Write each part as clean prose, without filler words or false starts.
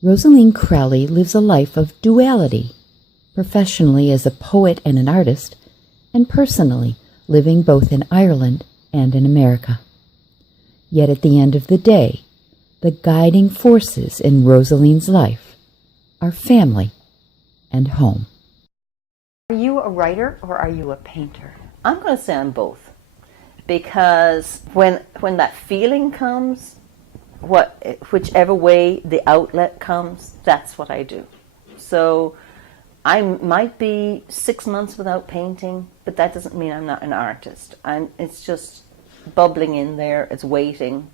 Rosaleen Crowley lives a life of duality, professionally as a poet and an artist, and personally living both in Ireland and in America. Yet at the end of the day, the guiding forces in Rosaleen's life are family and home. Are you a writer or are you a painter? I'm going to say I'm both, because when that feeling comes, whichever way the outlet comes, that's what I do. So I might be 6 months without painting, but that doesn't mean I'm not an artist. It's just bubbling in there, it's waiting.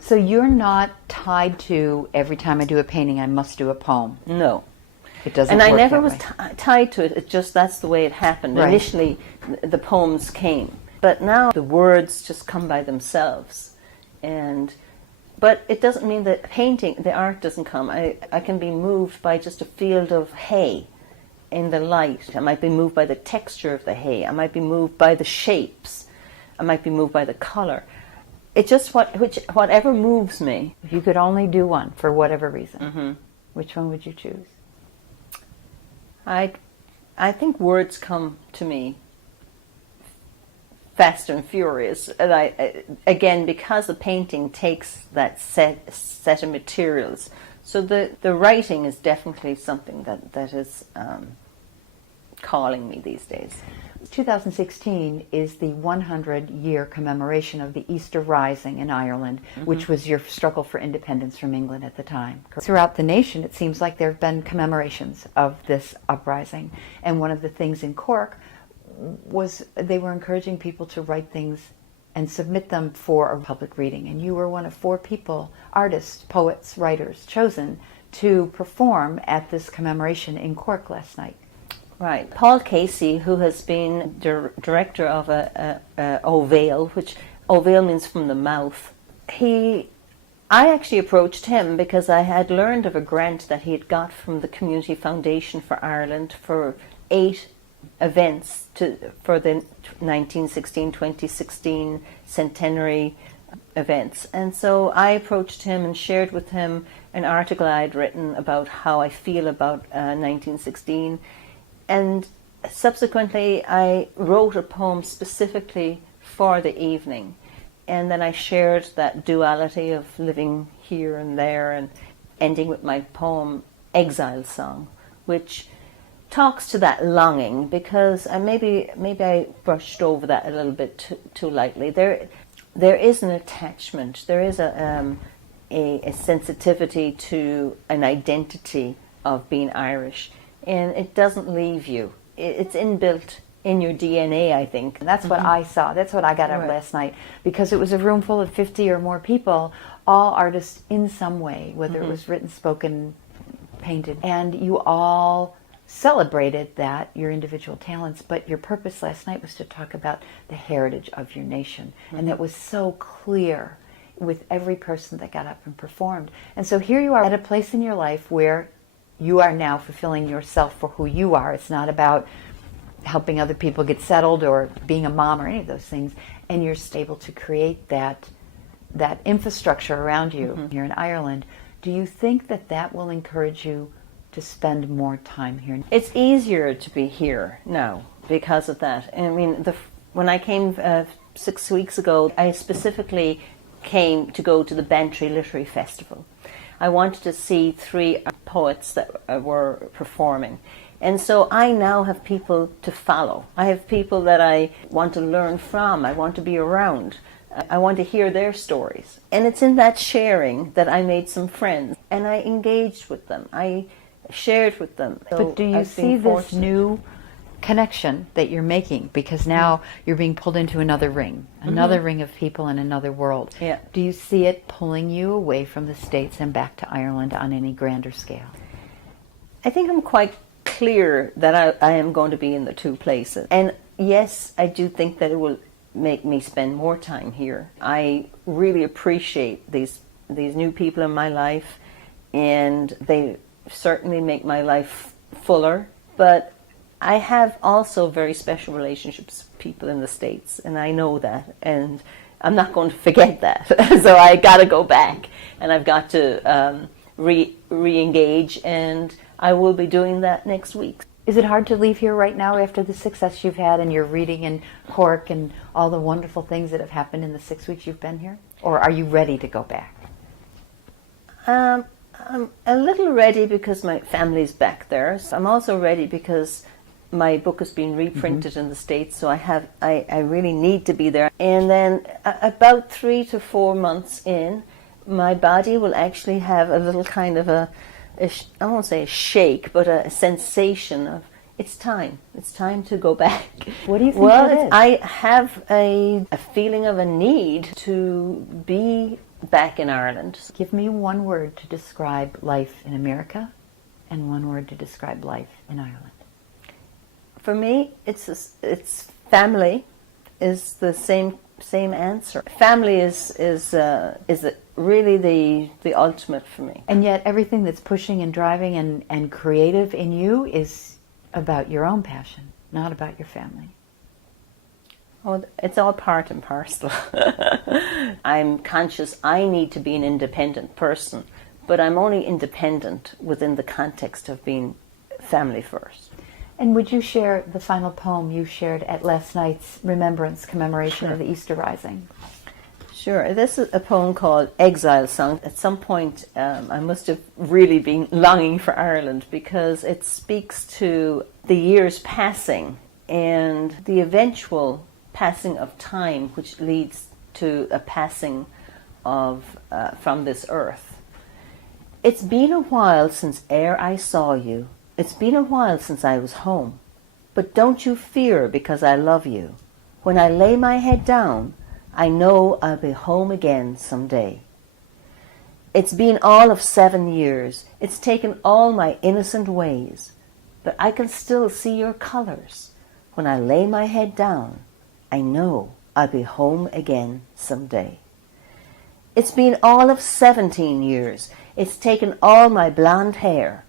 So you're not tied to every time I do a painting I must do a poem. No. It doesn't and work I never that was way. tied to it. It's just that's the way it happened. Right. Initially, the poems came, but now the words just come by themselves. But it doesn't mean that painting, the art doesn't come. I can be moved by just a field of hay in the light. I might be moved by the texture of the hay. I might be moved by the shapes. I might be moved by the color. It's just whatever moves me. If you could only do one for whatever reason, which one would you choose? I think words come to me fast and furious, and again, because the painting takes that set of materials, so the writing is definitely something that is calling me these days. 2016 is the 100-year commemoration of the Easter Rising in Ireland, which was your struggle for independence from England at the time. Throughout the nation, it seems like there have been commemorations of this uprising, and one of the things in Cork was they were encouraging people to write things and submit them for a public reading, and you were one of 4 people, artists, poets, writers, chosen to perform at this commemoration in Cork last night. Right. Paul Casey, who has been director of Ovale, which Ovale means from the mouth, I actually approached him because I had learned of a grant that he had got from the Community Foundation for Ireland for 8 events for the 1916-2016 centenary events. And so I approached him and shared with him an article I had written about how I feel about 1916. And subsequently, I wrote a poem specifically for the evening. And then I shared that duality of living here and there, and ending with my poem, Exile Song, which talks to that longing, because maybe I brushed over that a little bit too lightly. There is an attachment. There is a sensitivity to an identity of being Irish. And it doesn't leave you. It's inbuilt in your DNA, I think. And that's what I saw. That's what I got out last night. Because it was a room full of 50 or more people, all artists in some way, whether it was written, spoken, painted. And you all celebrated that, your individual talents. But your purpose last night was to talk about the heritage of your nation. And that was so clear with every person that got up and performed. And so here you are at a place in your life where you are now fulfilling yourself for who you are. It's not about helping other people get settled or being a mom or any of those things. And you're able to create that infrastructure around you here in Ireland. Do you think that will encourage you to spend more time here? It's easier to be here now because of that. I mean, when I came 6 weeks ago, I specifically came to go to the Bantry Literary Festival. I wanted to see 3 poets that were performing. And so I now have people to follow. I have people that I want to learn from. I want to be around. I want to hear their stories. And it's in that sharing that I made some friends. And I engaged with them. I shared with them. So but do you see this new connection that you're making? Because now you're being pulled into another ring of people in another world. Yeah. Do you see it pulling you away from the States and back to Ireland on any grander scale? I think I'm quite clear that I am going to be in the 2 places. And yes, I do think that it will make me spend more time here. I really appreciate these new people in my life, and they certainly make my life fuller. But I have also very special relationships with people in the States, and I know that, and I'm not going to forget that. So I got to go back, and I've got to re-engage, and I will be doing that next week. Is it hard to leave here right now after the success you've had and your reading in Cork and all the wonderful things that have happened in the 6 weeks you've been here? Or are you ready to go back? I'm a little ready because my family's back there. So I'm also ready because my book has been reprinted in the States, so I really need to be there. And then about 3 to 4 months in, my body will actually have a little kind of I won't say a shake, but a sensation of it's time to go back. What do you think that is? I have a feeling of a need to be back in Ireland. Give me one word to describe life in America and one word to describe life in Ireland. For me, it's family is the same answer. Family is really the ultimate for me. And yet everything that's pushing and driving and creative in you is about your own passion, not about your family. Oh, it's all part and parcel. I'm conscious I need to be an independent person, but I'm only independent within the context of being family first. And would you share the final poem you shared at last night's commemoration of the Easter Rising? Sure. This is a poem called Exile Song. At some point, I must have really been longing for Ireland because it speaks to the years passing and the eventual passing of time, which leads to a passing of from this earth. It's been a while since e'er I saw you. It's been a while since I was home. But don't you fear because I love you. When I lay my head down, I know I'll be home again someday. It's been all of 7 years. It's taken all my innocent ways. But I can still see your colors. When I lay my head down, I know I'll be home again someday. It's been all of 17 years. It's taken all my blonde hair.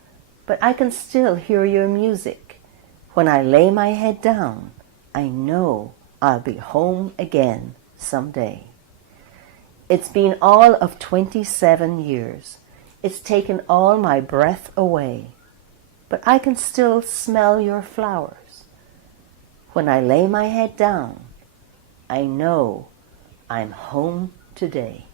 But I can still hear your music. When I lay my head down, I know I'll be home again someday. It's been all of 27 years. It's taken all my breath away. But I can still smell your flowers. When I lay my head down, I know I'm home today.